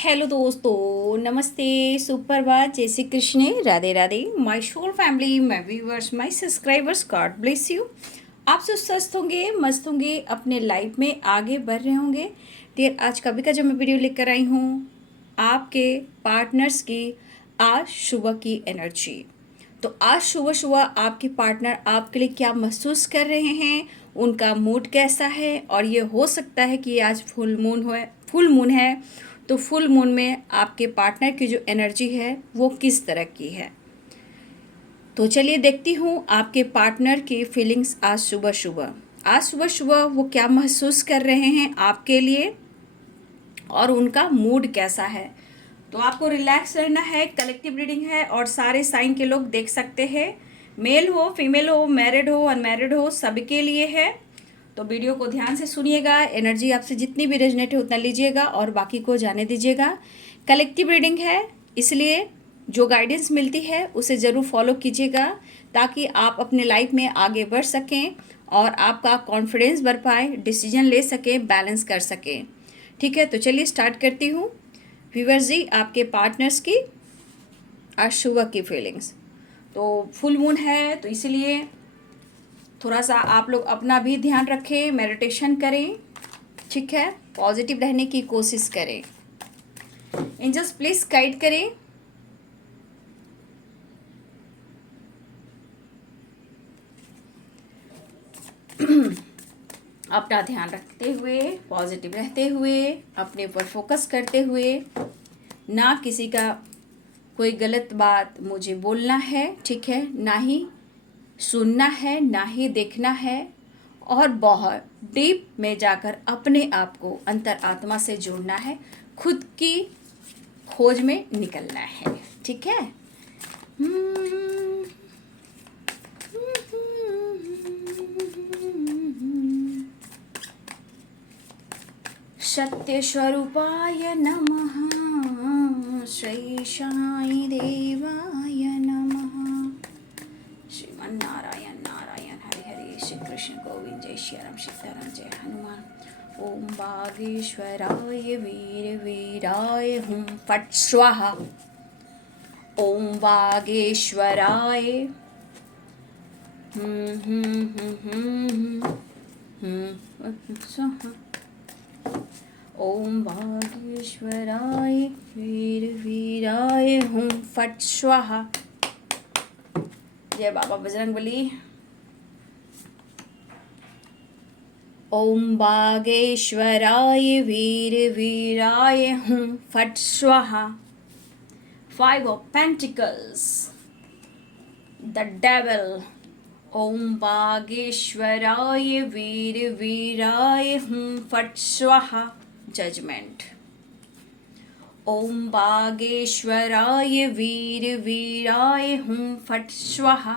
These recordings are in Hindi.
हेलो दोस्तों, नमस्ते, सुप्रभात, जय Shri Krishna, Radhe Radhe. My soul family, my viewers, my subscribers, God bless you. आप सब स्वस्थ होंगे, मस्त होंगे, अपने लाइफ में आगे बढ़ रहे होंगे। देर आज कभी का जब मैं वीडियो लेकर आई हूँ आपके पार्टनर्स की आज सुबह की एनर्जी। तो आज सुबह सुबह आपके पार्टनर आपके लिए क्या महसूस कर रहे हैं, उनका मूड कैसा है। और ये हो सकता है कि आज फुल मून है। तो फुल मून में आपके पार्टनर की जो एनर्जी है वो किस तरह की है। तो चलिए देखती हूँ आपके पार्टनर की फीलिंग्स आज सुबह सुबह वो क्या महसूस कर रहे हैं आपके लिए और उनका मूड कैसा है। तो आपको रिलैक्स रहना है। कलेक्टिव रीडिंग है और सारे साइन के लोग देख सकते हैं। मेल हो, फीमेल हो, मैरिड हो, अनमैरिड हो, सबके लिए है। तो वीडियो को ध्यान से सुनिएगा। एनर्जी आपसे जितनी भी रेजनेट है उतना लीजिएगा और बाकी को जाने दीजिएगा। कलेक्टिव रीडिंग है, इसलिए जो गाइडेंस मिलती है उसे ज़रूर फॉलो कीजिएगा ताकि आप अपने लाइफ में आगे बढ़ सकें और आपका कॉन्फिडेंस बढ़ पाए, डिसीजन ले सकें, बैलेंस कर सकें। ठीक है, तो चलिए स्टार्ट करती हूँ। व्यूअर्स जी, आपके पार्टनर्स की आज सुबह की फीलिंग्स। तो फुल मून है तो इसीलिए थोड़ा सा आप लोग अपना भी ध्यान रखें, मेडिटेशन करें। ठीक है, पॉजिटिव रहने की कोशिश करें। एंजल्स प्लीज गाइड करें। अपना ध्यान रखते हुए, पॉजिटिव रहते हुए, अपने ऊपर फोकस करते हुए, ना किसी का कोई गलत बात मुझे बोलना है, ठीक है, ना ही सुनना है, ना ही देखना है। और बहुत डीप में जाकर अपने आप को अंतर आत्मा से जोड़ना है, खुद की खोज में निकलना है। ठीक है। सत्य स्वरूपाय नमः, श्री साई देवाय नमः। श्रीमन्नारायण नारायण हरे हरे, श्री कृष्ण गोविंद, जय श्री राम, सीताराम, जय हनुमान। ओम बागेश्वराय वीर वीराय हुम फट स्वाहा। ओम बागेश्वराय स्वाहा। ओम बागेश्वराय वीर वीराय हुम फट स्वाहा। जय बाबा बजरंगबली। ओम बागेश्वराय वीर वीराय हुम फट स्वाहा। Five of Pentacles, the Devil. ओम बागेश्वराय वीर वीराय हुम फट स्वाहा। जजमेंट। ओम बागेश्वराय वीर वीराय हुम फट स्वाहा।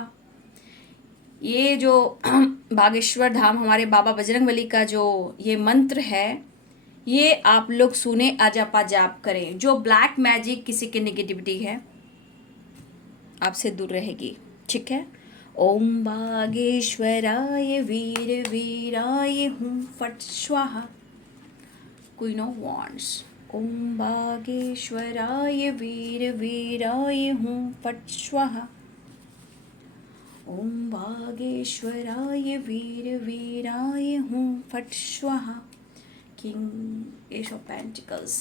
ये जो बागेश्वर धाम हमारे बाबा बजरंगबली का जो ये मंत्र है, ये आप लोग सुने, अजापा जाप करें। जो ब्लैक मैजिक, किसी की नेगेटिविटी है, आपसे दूर रहेगी। ठीक है। ओम बागेश्वराय वीर वीराय हुम फट स्वाहा। Queen of wands. ओम बागेश्वराय वीर वीराय हुम फट स्वाहा। ओम बागेश्वराय वीर वीराय हुम फट स्वाहा। King, Ace of Pentacles,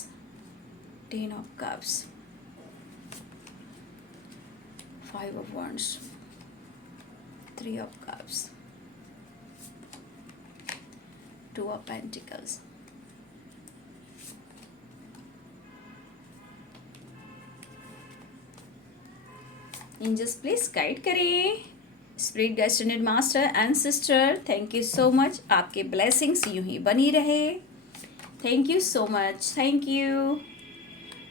Ten of Cups, Five of Wands, Three of Cups, Two of Pentacles. Angels please guide करें। Spirit destined master and sister, thank you so much. आपके ब्लेसिंग्स यूं ही बनी रहे। Thank you so much, thank you.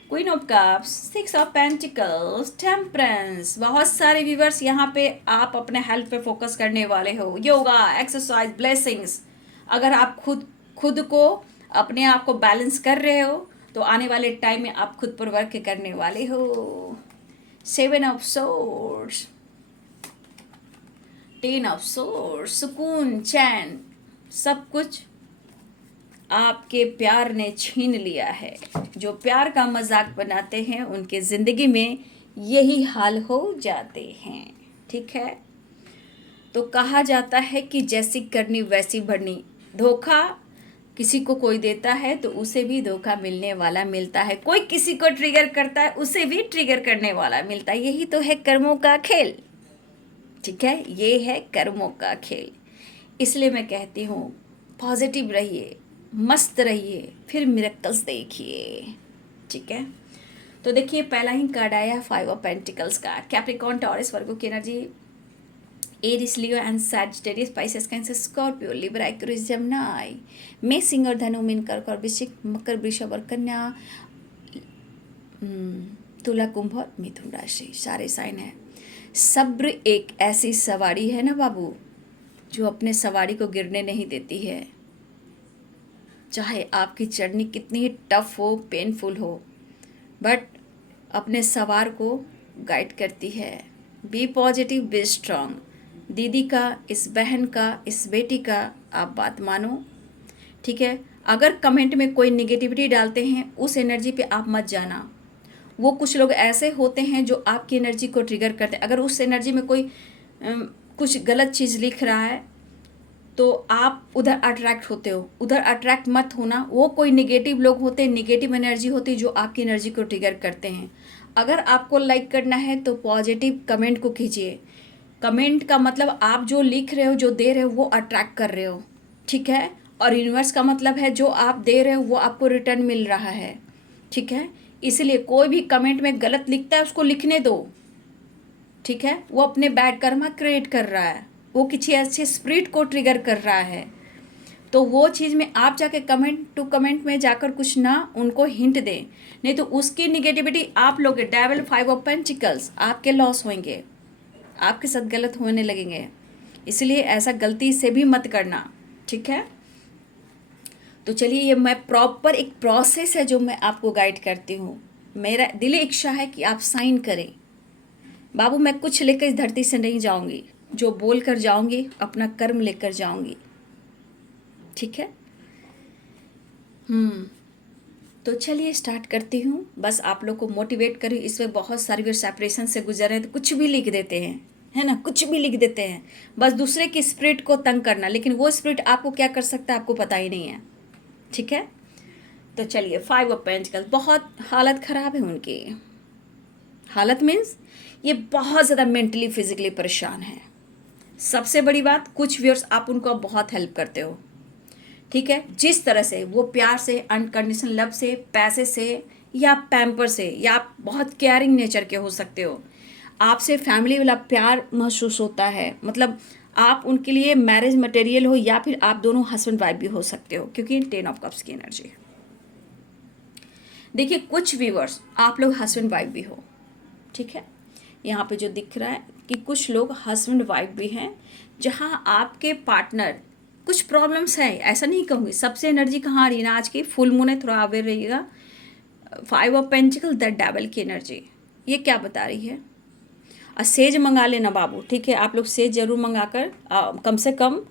Queen of cups, six of pentacles, temperance. बहुत सारे व्यूवर्स यहाँ पे आप अपने हेल्थ पे फोकस करने वाले हो। Yoga, exercise, blessings. अगर आप खुद को, अपने आप को बैलेंस कर रहे हो तो आने वाले टाइम में आप खुद पर वर्क करने वाले हो। Seven of swords, ten of swords, सुकून, चैन, सब कुछ आपके प्यार ने छीन लिया है। जो प्यार का मजाक बनाते हैं उनके ज़िंदगी में यही हाल हो जाते हैं। ठीक है, तो कहा जाता है कि जैसी करनी वैसी भरनी। धोखा किसी को कोई देता है तो उसे भी धोखा मिलने वाला मिलता है। कोई किसी को ट्रिगर करता है उसे भी ट्रिगर करने वाला मिलता है। यही तो है कर्मों का खेल। ठीक है, ये है कर्मों का खेल। इसलिए मैं कहती हूँ पॉजिटिव रहिए, मस्त रहिए, फिर मिरेकल्स देखिए। ठीक है, तो देखिए पहला ही कार्ड आया 5 ऑफ पेंटिकल्स का। कैप्रिकॉर्न, टॉरस, वर्गो की energy, Aries, Leo and Sagittarius, Pisces, Cancer, Scorpio, Libra, Aquarius, Gemini, मेष, सिंह और धनु, मीन, कर्क और वृश्चिक, मकर, वृषभ और कन्या, तुला, कुंभ और मिथुन राशि, सारे साइन है। सब्र एक ऐसी सवारी है ना बाबू, जो अपने सवारी को गिरने नहीं देती है। चाहे आपकी जर्नी कितनी टफ हो, पेनफुल हो, बट अपने सवार को गाइड करती है। Be positive, be strong. दीदी का, इस बहन का, इस बेटी का आप बात मानो। ठीक है, अगर कमेंट में कोई निगेटिविटी डालते हैं उस एनर्जी पे आप मत जाना। वो कुछ लोग ऐसे होते हैं जो आपकी एनर्जी को ट्रिगर करते हैं। अगर उस एनर्जी में कोई कुछ गलत चीज़ लिख रहा है तो आप उधर अट्रैक्ट होते हो। उधर अट्रैक्ट मत होना। वो कोई निगेटिव लोग होते हैं, निगेटिव एनर्जी होती है जो आपकी एनर्जी को ट्रिगर करते हैं। अगर आपको लाइक करना है तो पॉजिटिव कमेंट को कीजिए। कमेंट का मतलब आप जो लिख रहे हो, जो दे रहे हो, वो अट्रैक्ट कर रहे हो। ठीक है, और यूनिवर्स का मतलब है जो आप दे रहे हो वो आपको रिटर्न मिल रहा है। ठीक है, इसलिए कोई भी कमेंट में गलत लिखता है उसको लिखने दो। ठीक है, वो अपने बैड कर्मा क्रिएट कर रहा है, वो किसी अच्छे स्पिरिट को ट्रिगर कर रहा है। तो वो चीज़ में आप जाके कमेंट टू कमेंट में जाकर कुछ ना उनको हिंट दें, नहीं तो उसकी निगेटिविटी आप लोगे। डेविल, 5 ऑफ पेंटिकल्स, आपके लॉस होंगे, आपके साथ गलत होने लगेंगे। इसलिए ऐसा गलती से भी मत करना। ठीक है, तो चलिए ये मैं प्रॉपर एक प्रोसेस है जो मैं आपको गाइड करती हूँ। मेरा दिली इच्छा है कि आप साइन करें। बाबू मैं कुछ लेकर इस धरती से नहीं जाऊंगी, जो बोल कर जाऊंगी अपना कर्म लेकर जाऊंगी। ठीक है, तो चलिए स्टार्ट करती हूँ। बस आप लोग को मोटिवेट करें। इसमें बहुत सारी भी सेपरेशन से गुजर रहे हैं तो कुछ भी लिख देते हैं, है ना, कुछ भी लिख देते हैं, बस दूसरे की स्पिरिट को तंग करना। लेकिन वो स्पिरिट आपको क्या कर सकता है आपको पता ही नहीं है। ठीक है, तो चलिए 5 ऑफ पेंटिकल्स, बहुत हालत ख़राब है उनकी। हालत मीन्स ये बहुत ज़्यादा मेंटली फिजिकली परेशान है। सबसे बड़ी बात, कुछ व्यूअर्स आप उनको बहुत हेल्प करते हो। ठीक है, जिस तरह से वो प्यार से, अनकंडीशनल लव से, पैसे से या पैम्पर से, या आप बहुत केयरिंग नेचर के हो सकते हो। आपसे फैमिली वाला प्यार महसूस होता है। मतलब आप उनके लिए मैरिज मटेरियल हो या फिर आप दोनों हस्बैंड वाइफ भी हो सकते हो, क्योंकि 10 ऑफ कप्स की एनर्जी। देखिए कुछ व्यूअर्स आप लोग हस्बैंड वाइफ भी हो। ठीक है, यहाँ पे जो दिख रहा है कि कुछ लोग हस्बैंड वाइफ भी हैं, जहाँ आपके पार्टनर कुछ प्रॉब्लम्स है। ऐसा नहीं कहूँगी। सबसे एनर्जी कहाँ आ रही है ना आज की, फुल मून है, थोड़ा अवेयर रहिएगा। 5 ऑफ पेंटिकल, द डेविल की एनर्जी, ये क्या बता रही है। और सेज मंगा लेना बाबू। ठीक है, आप लोग सेज जरूर मंगा कर कम से कम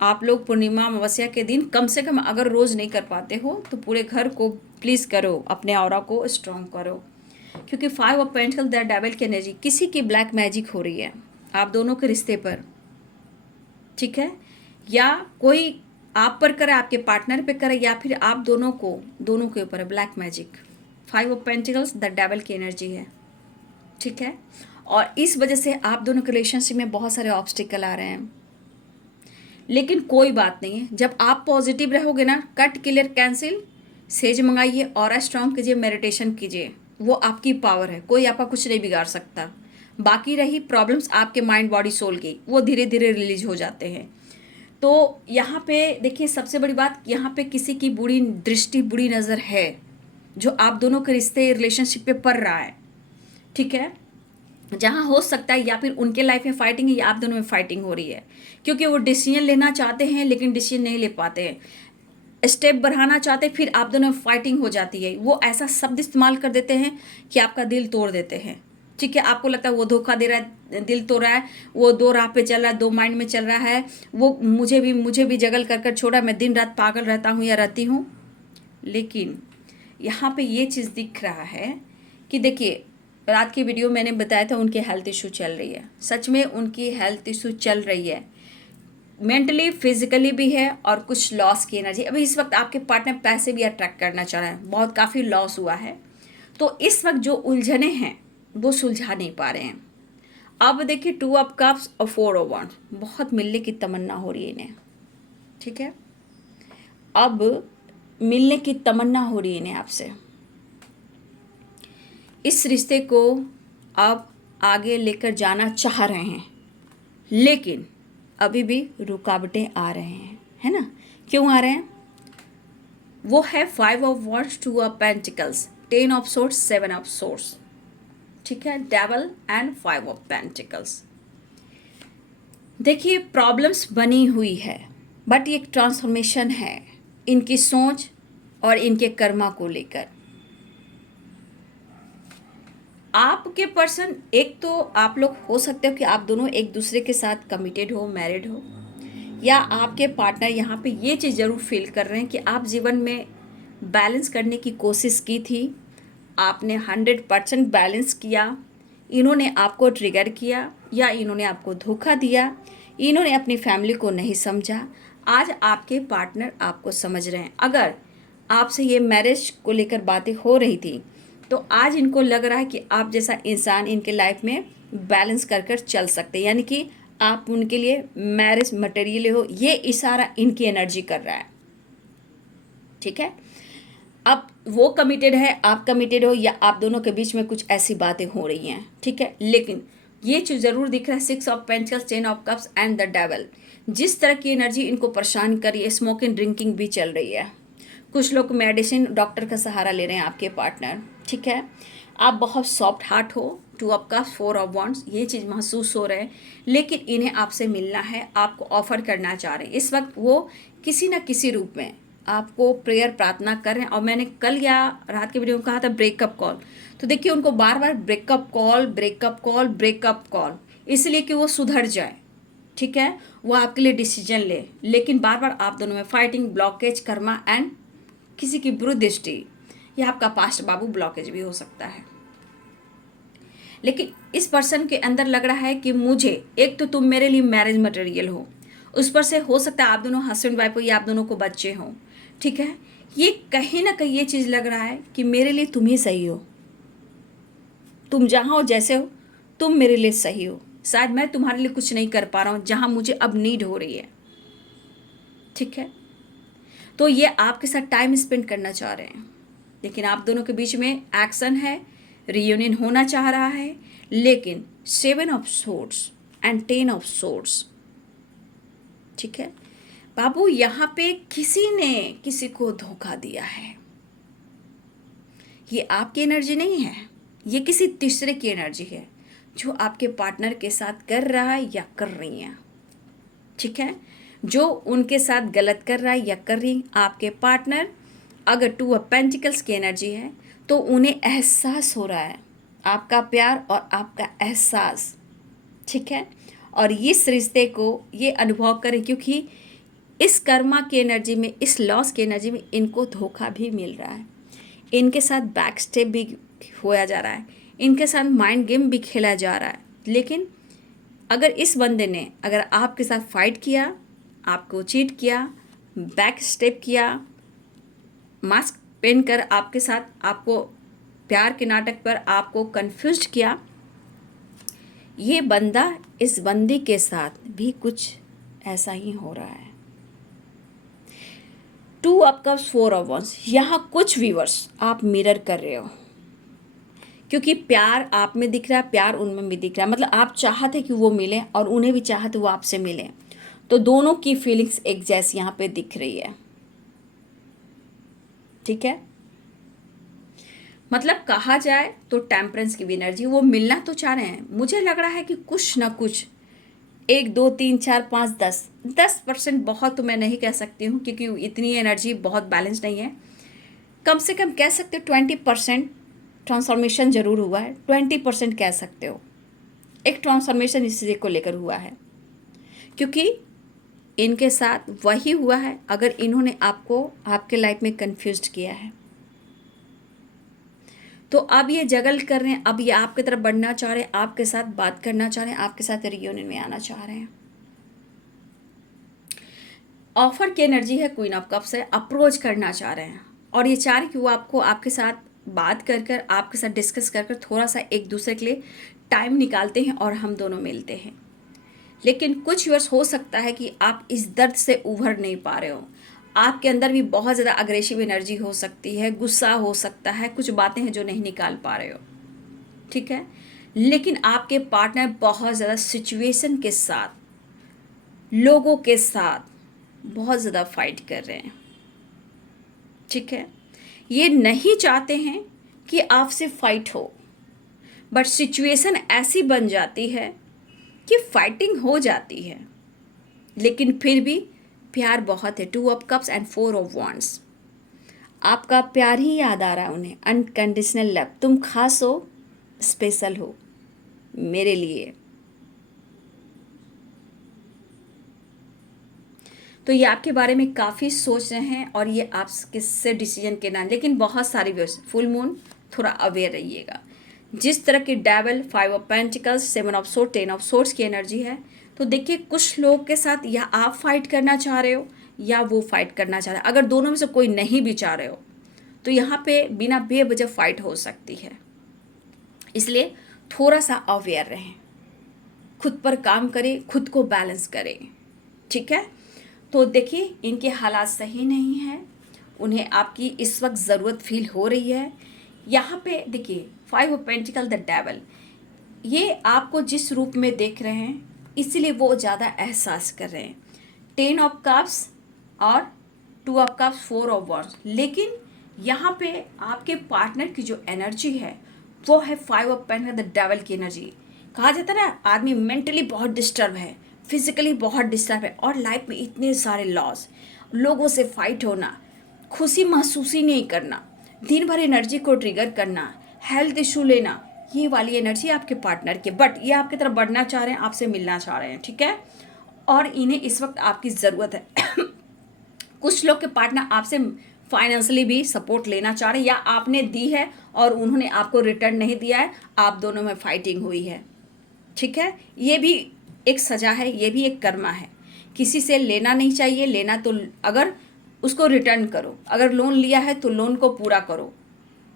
आप लोग पूर्णिमा अमावस्या के दिन कम से कम, अगर रोज़ नहीं कर पाते हो तो पूरे घर को प्लीज़ करो, अपने ऑरा को स्ट्रॉन्ग करो। क्योंकि 5 ऑफ पेंटिकल, द डेविल की एनर्जी, किसी की ब्लैक मैजिक हो रही है आप दोनों के रिश्ते पर। ठीक है, या कोई आप पर करे, आपके पार्टनर पे करे, या फिर आप दोनों के ऊपर है black magic. 5 of pentacles the devil की एनर्जी है। ठीक है, और इस वजह से आप दोनों के रिलेशनशिप में बहुत सारे ऑब्स्टिकल आ रहे हैं। लेकिन कोई बात नहीं है, जब आप पॉजिटिव रहोगे ना, कट क्लियर कैंसिल, सेज मंगाइए, ऑरा स्ट्रॉन्ग कीजिए, मेडिटेशन कीजिए। वो आपकी पावर है, कोई आपका कुछ नहीं बिगाड़ सकता। बाकी रही प्रॉब्लम्स आपके माइंड बॉडी सोल की, वो धीरे धीरे रिलीज हो जाते हैं। तो यहाँ पे देखिए सबसे बड़ी बात, यहाँ पे किसी की बुरी दृष्टि, बुरी नज़र है जो आप दोनों के रिश्ते रिलेशनशिप पे पड़ रहा है। ठीक है, जहाँ हो सकता है या फिर उनके लाइफ में फाइटिंग है या आप दोनों में फाइटिंग हो रही है, क्योंकि वो डिसीजन लेना चाहते हैं लेकिन डिसीजन नहीं ले पाते हैं, स्टेप बढ़ाना चाहते हैं, फिर आप दोनों में फाइटिंग हो जाती है। वो ऐसा शब्द इस्तेमाल कर देते हैं कि आपका दिल तोड़ देते हैं। ठीक है, आपको लगता है वो धोखा दे रहा है, दिल तोड़ रहा है, वो दो राह पे चल रहा है, दो माइंड में चल रहा है, वो मुझे भी जगल कर कर छोड़ा, मैं दिन रात पागल रहता हूँ या रहती हूँ। लेकिन यहाँ पे ये चीज़ दिख रहा है कि देखिए, रात की वीडियो मैंने बताया था उनके हेल्थ इशू चल रही है, सच में उनकी हेल्थ इशू चल रही है, मेंटली फिजिकली भी है, और कुछ लॉस की एनर्जी। अभी इस वक्त आपके पार्टनर पैसे भी अट्रैक्ट करना चाह रहे हैं, बहुत काफ़ी लॉस हुआ है, तो इस वक्त जो उलझने हैं वो सुलझा नहीं पा रहे हैं। अब देखिए 2 ऑफ कप्स और 4 ऑफ वांड्स, बहुत मिलने की तमन्ना हो रही है इन्हें, ठीक है, अब मिलने की तमन्ना हो रही है इन्हें आपसे। इस रिश्ते को आप आगे लेकर जाना चाह रहे हैं, लेकिन अभी भी रुकावटें आ रहे हैं, है ना। क्यों आ रहे हैं? वो है 5 of wands, 2 of pentacles, 10 of source, 7 of source, ठीक है, डेविल एंड 5 ऑफ पेंटिकल्स। देखिए प्रॉब्लम्स बनी हुई है, बट ये एक ट्रांसफॉर्मेशन है इनकी सोच और इनके कर्मा को लेकर। आपके पर्सन, एक तो आप लोग हो सकते हो कि आप दोनों एक दूसरे के साथ कमिटेड हो, मैरिड हो, या आपके पार्टनर यहाँ पे ये चीज़ ज़रूर फील कर रहे हैं कि आप जीवन में बैलेंस करने की कोशिश की थी, आपने 100% बैलेंस किया, इन्होंने आपको ट्रिगर किया या इन्होंने आपको धोखा दिया, इन्होंने अपनी फैमिली को नहीं समझा। आज आपके पार्टनर आपको समझ रहे हैं। अगर आपसे ये मैरिज को लेकर बातें हो रही थी, तो आज इनको लग रहा है कि आप जैसा इंसान इनके लाइफ में बैलेंस कर कर चल सकते हैं, यानी कि आप उनके लिए मैरिज मटेरियल हो, ये इशारा इनकी एनर्जी कर रहा है, ठीक है। अब वो कमिटेड है, आप कमिटेड हो, या आप दोनों के बीच में कुछ ऐसी बातें हो रही हैं, ठीक है। लेकिन ये चीज़ ज़रूर दिख रहा है, 6 of pentacles, 10 of cups and the devil. जिस तरह की एनर्जी इनको परेशान कर रही है, स्मोकिंग ड्रिंकिंग भी चल रही है, कुछ लोग मेडिसिन डॉक्टर का सहारा ले रहे हैं आपके पार्टनर, ठीक है। आप बहुत सॉफ्ट हार्ट हो, 2 ऑफ कप्स, 4 ऑफ वांड्स, ये चीज़ महसूस हो रहे हैं, लेकिन इन्हें आपसे मिलना है, आपको ऑफर करना चाह रहे हैं। इस वक्त वो किसी न किसी रूप में आपको प्रेयर प्रार्थना कर रहे हैं। और मैंने कल या रात के वीडियो में कहा था ब्रेकअप कॉल, तो देखिए उनको बार बार breakup call, breakup call, breakup call, इसलिए कि वो सुधर जाए, ठीक है, वो आपके लिए डिसीजन ले। लेकिन बार बार आप दोनों में फाइटिंग, ब्लॉकेज, कर्मा एंड किसी की बुरी दृष्टि, या आपका पास्ट बाबू ब्लॉकेज भी हो सकता है। लेकिन इस पर्सन के अंदर लग रहा है कि मुझे, एक तो तुम मेरे लिए मैरिज मटेरियल हो, उस पर से हो सकता है आप दोनों हस्बैंड वाइफ हो या आप दोनों को बच्चे हों, ठीक है। ये कहीं ना कहीं ये चीज़ लग रहा है कि मेरे लिए तुम ही सही हो, तुम जहाँ हो जैसे हो, तुम मेरे लिए सही हो, शायद मैं तुम्हारे लिए कुछ नहीं कर पा रहा हूँ जहाँ मुझे अब नीड हो रही है, ठीक है। तो ये आपके साथ टाइम स्पेंड करना चाह रहे हैं, लेकिन आप दोनों के बीच में एक्शन है, रियूनियन होना चाह रहा है, लेकिन 7 of swords and 10 of swords, ठीक है। बाबू यहाँ पे किसी ने किसी को धोखा दिया है, ये आपकी एनर्जी नहीं है, ये किसी तीसरे की एनर्जी है जो आपके पार्टनर के साथ कर रहा है या कर रही है, ठीक है। जो उनके साथ गलत कर रहा है या कर रही आपके पार्टनर, अगर 2 ऑफ पेंटिकल्स की एनर्जी है तो उन्हें एहसास हो रहा है आपका प्यार और आपका एहसास, ठीक है। और इस रिश्ते को ये अनुभव करें, क्योंकि इस कर्मा की एनर्जी में, इस लॉस की एनर्जी में इनको धोखा भी मिल रहा है, इनके साथ बैक स्टेप भी होया जा रहा है, इनके साथ माइंड गेम भी खेला जा रहा है। लेकिन अगर इस बंदे ने अगर आपके साथ फाइट किया, आपको चीट किया, बैक स्टेप किया, मास्क पहन कर आपके साथ, आपको प्यार के नाटक पर आपको कंफ्यूज किया, ये बंदा, इस बंदी के साथ भी कुछ ऐसा ही हो रहा है। 2 ऑफ कप्स, 4 ऑफ वांड्स, यहाँ कुछ व्यूअर्स आप मिरर कर रहे हो, क्योंकि प्यार आप में दिख रहा है, प्यार उनमें भी दिख रहा है, मतलब आप चाहते कि वो मिले और उन्हें भी चाहते वो आपसे मिले, तो दोनों की फीलिंग्स एक जैसी यहाँ पे दिख रही है, ठीक है। मतलब कहा जाए तो टेम्परेंस की भी एनर्जी, वो मिलना तो चाह रहे हैं, मुझे लग रहा है कि कुछ ना कुछ 1 2 3 4 5 10% बहुत तो मैं नहीं कह सकती हूँ, क्योंकि इतनी एनर्जी बहुत बैलेंस नहीं है, कम से कम कह सकते 20% ट्रांसफॉर्मेशन ज़रूर हुआ है, 20% कह सकते हो। एक ट्रांसफॉर्मेशन इस चीज़ को लेकर हुआ है, क्योंकि इनके साथ वही हुआ है अगर इन्होंने आपको आपके लाइफ में कंफ्यूज्ड किया है। तो अब ये जगल कर रहे हैं, अब ये आपकी तरफ बढ़ना चाह रहे हैं, आपके साथ बात करना चाह रहे हैं, आपके साथ रियूनियन में आना चाह रहे हैं। ऑफर की एनर्जी है, क्वीन ऑफ कप्स है, अप्रोच करना चाह रहे हैं और ये चाह रहे कि वो आपको आपके साथ बात कर कर, आपके साथ डिस्कस कर कर थोड़ा सा एक दूसरे के लिए टाइम निकालते हैं और हम दोनों मिलते हैं। लेकिन कुछ व्यूअर्स हो सकता है कि आप इस दर्द से उभर नहीं पा रहे हो, आपके अंदर भी बहुत ज़्यादा अग्रेसिव एनर्जी हो सकती है, गुस्सा हो सकता है, कुछ बातें हैं जो नहीं निकाल पा रहे हो, ठीक है। लेकिन आपके पार्टनर बहुत ज़्यादा सिचुएशन के साथ, लोगों के साथ बहुत ज़्यादा फाइट कर रहे हैं, ठीक है। ये नहीं चाहते हैं कि आपसे फाइट हो, बट सिचुएशन ऐसी बन जाती है कि फाइटिंग हो जाती है, लेकिन फिर भी प्यार बहुत है। 2 of cups and 4 of wands, आपका प्यार ही याद आ रहा है उन्हें, अनकंडीशनल लव। तुम खास हो, स्पेशल हो मेरे लिए। तो ये आपके बारे में काफ़ी सोच रहे हैं और ये आप किससे डिसीजन के ना, लेकिन बहुत सारी व्यूअर्स, फुल मून थोड़ा अवेयर रहिएगा। जिस तरह की devil, 5 of pentacles, 7 of sword, 10 of swords की एनर्जी है, तो देखिए कुछ लोग के साथ या आप फाइट करना चाह रहे हो या वो फाइट करना चाह रहा है। अगर दोनों में से कोई नहीं भी चाह रहे हो तो यहाँ पे बिना बेवजह फाइट हो सकती है, इसलिए थोड़ा सा अवेयर रहें, खुद पर काम करें, खुद को बैलेंस करें, ठीक है। तो देखिए इनके हालात सही नहीं हैं, उन्हें आपकी इस वक्त ज़रूरत फील हो रही है। यहाँ पे देखिए 5 ऑफ पेंटिकल, द डेविल, ये आपको जिस रूप में देख रहे हैं इसलिए वो ज़्यादा एहसास कर रहे हैं। 10 ऑफ कप्स और 2 ऑफ कप्स, 4 ऑफ वॉन्ड्स, लेकिन यहाँ पे आपके पार्टनर की जो एनर्जी है वो है 5 ऑफ पेंटिकल, द डेविल की एनर्जी। कहा जाता है ना, आदमी मेंटली बहुत डिस्टर्ब है, फिजिकली बहुत डिस्टर्ब है और लाइफ में इतने सारे लॉस, लोगों से फाइट होना, खुशी महसूस ही नहीं करना, दिन भर एनर्जी को ट्रिगर करना, हेल्थ इशू लेना, ये वाली एनर्जी आपके पार्टनर की। बट ये आपकी तरफ बढ़ना चाह रहे हैं, आपसे मिलना चाह रहे हैं, ठीक है। और इन्हें इस वक्त आपकी ज़रूरत है। कुछ लोग के पार्टनर आपसे फाइनेंशियली भी सपोर्ट लेना चाह रहे हैं या आपने दी है और उन्होंने आपको रिटर्न नहीं दिया है, आप दोनों में फाइटिंग हुई है, ठीक है। ये भी एक सज़ा है, ये भी एक कर्मा है। किसी से लेना नहीं चाहिए, लेना तो अगर उसको रिटर्न करो, अगर लोन लिया है तो लोन को पूरा करो,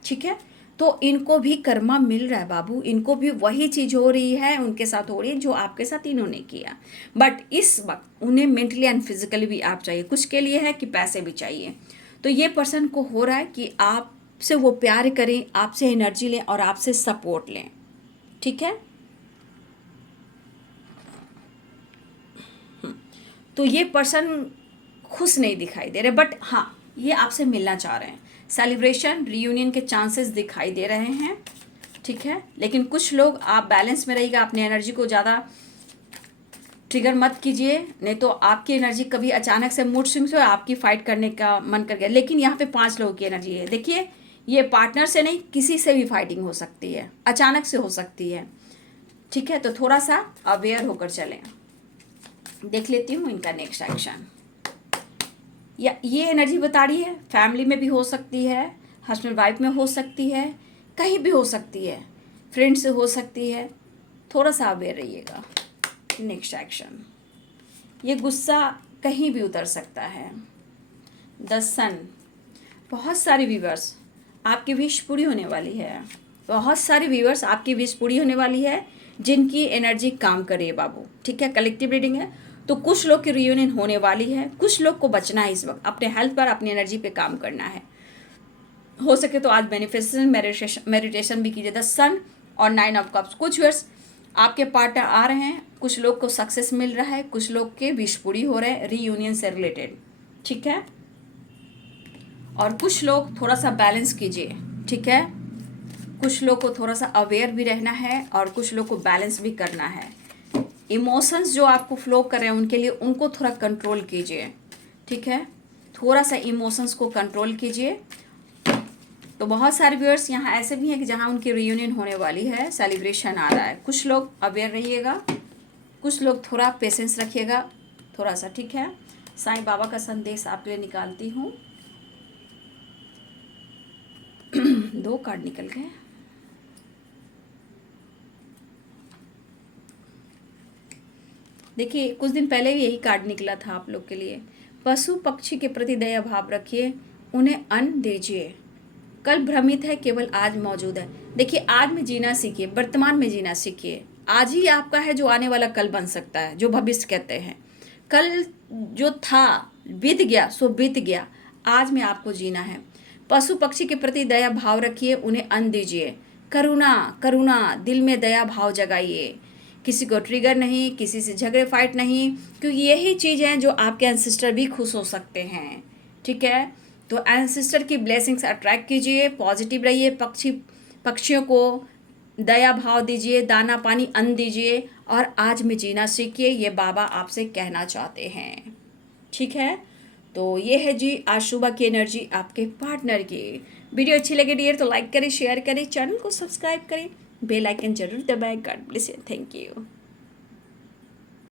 ठीक है। तो इनको भी कर्मा मिल रहा है बाबू, इनको भी वही चीज़ हो रही है, उनके साथ हो रही है जो आपके साथ इन्होंने किया। बट इस वक्त उन्हें मेंटली एंड फिजिकली भी आप चाहिए, कुछ के लिए है कि पैसे भी चाहिए। तो ये पर्सन को हो रहा है कि आपसे वो प्यार करें, आपसे एनर्जी लें और आपसे सपोर्ट लें, ठीक है। तो ये पर्सन खुश नहीं दिखाई दे रहे, बट हाँ ये आपसे मिलना चाह रहे हैं, सेलिब्रेशन, रियूनियन के चांसेस दिखाई दे रहे हैं, ठीक है। लेकिन कुछ लोग आप बैलेंस में रहिएगा, अपनी एनर्जी को ज़्यादा ट्रिगर मत कीजिए, नहीं तो आपकी एनर्जी कभी अचानक से मूड स्विंग्स हो, आपकी फाइट करने का मन कर गया। लेकिन यहाँ पे 5 लोगों की एनर्जी है, देखिए ये पार्टनर से नहीं किसी से भी फाइटिंग हो सकती है, अचानक से हो सकती है, ठीक है। तो थोड़ा सा अवेयर होकर चलें। देख लेती हूँ इनका नेक्स्ट एक्शन। या ये एनर्जी बता रही है फैमिली में भी हो सकती है, हस्बैंड वाइफ में हो सकती है, कहीं भी हो सकती है, फ्रेंड से हो सकती है, थोड़ा सा अवेयर रहिएगा। नेक्स्ट एक्शन, ये गुस्सा कहीं भी उतर सकता है। द सन, बहुत सारे व्यूवर्स आपकी विश पूरी होने वाली है, बहुत सारे व्यूवर्स आपकी विश पूरी होने वाली है जिनकी एनर्जी काम करे है बाबू, ठीक है। कलेक्टिव रीडिंग है, तो कुछ लोग की रियूनियन होने वाली है, कुछ लोग को बचना है इस वक्त, अपने हेल्थ पर, अपनी एनर्जी पे काम करना है। हो सके तो आज मैनिफेस्टेशन मेडिटेशन भी कीजिए। द सन और 9 ऑफ कप्स, कुछ व्यूअर्स आपके पार्टनर आ रहे हैं, कुछ लोग को सक्सेस मिल रहा है, कुछ लोग के विश पूरी हो रहे हैं रियूनियन से रिलेटेड, ठीक है। और कुछ लोग थोड़ा सा बैलेंस कीजिए, ठीक है। कुछ लोग को थोड़ा सा अवेयर भी रहना है और कुछ लोग को बैलेंस भी करना है। इमोशंस जो आपको फ्लो कर रहे हैं उनके लिए उनको थोड़ा कंट्रोल कीजिए, ठीक है। थोड़ा सा इमोशंस को कंट्रोल कीजिए तो बहुत सारे व्यूअर्स यहाँ ऐसे भी हैं कि जहाँ उनकी रियूनियन होने वाली है, सेलिब्रेशन आ रहा है। कुछ लोग अवेयर रहिएगा, कुछ लोग थोड़ा पेशेंस रखिएगा थोड़ा सा, ठीक है। साईं बाबा का संदेश आपके लिए निकालती हूँ। 2 कार्ड निकल गए। देखिए कुछ दिन पहले भी यही कार्ड निकला था आप लोग के लिए। पशु पक्षी के प्रति दया भाव रखिए, उन्हें अन्न दीजिए। कल भ्रमित है, केवल आज मौजूद है। देखिए आज में जीना सीखिए, वर्तमान में जीना सीखिए। आज ही आपका है, जो आने वाला कल बन सकता है, जो भविष्य कहते हैं। कल जो था बीत गया सो बीत गया, आज में आपको जीना है। पशु पक्षी के प्रति दया भाव रखिए, उन्हें अन्न दीजिए। करुणा करुणा, दिल में दया भाव जगाइए। किसी को ट्रिगर नहीं, किसी से झगड़े फाइट नहीं, क्योंकि यही चीज़ है जो आपके एंसेस्टर भी खुश हो सकते हैं, ठीक है। तो एंसेस्टर की ब्लेसिंग्स अट्रैक्ट कीजिए, पॉजिटिव रहिए, पक्षियों को दया भाव दीजिए, दाना पानी अन्न दीजिए और आज में जीना सीखिए, ये बाबा आपसे कहना चाहते हैं, ठीक है। तो ये है जी आज सुबह की एनर्जी आपके पार्टनर की। वीडियो अच्छी लगे डियर तो लाइक करें, शेयर करें, चैनल को सब्सक्राइब करें, बेल आइकन जरूर दबाएं। God bless you, thank you.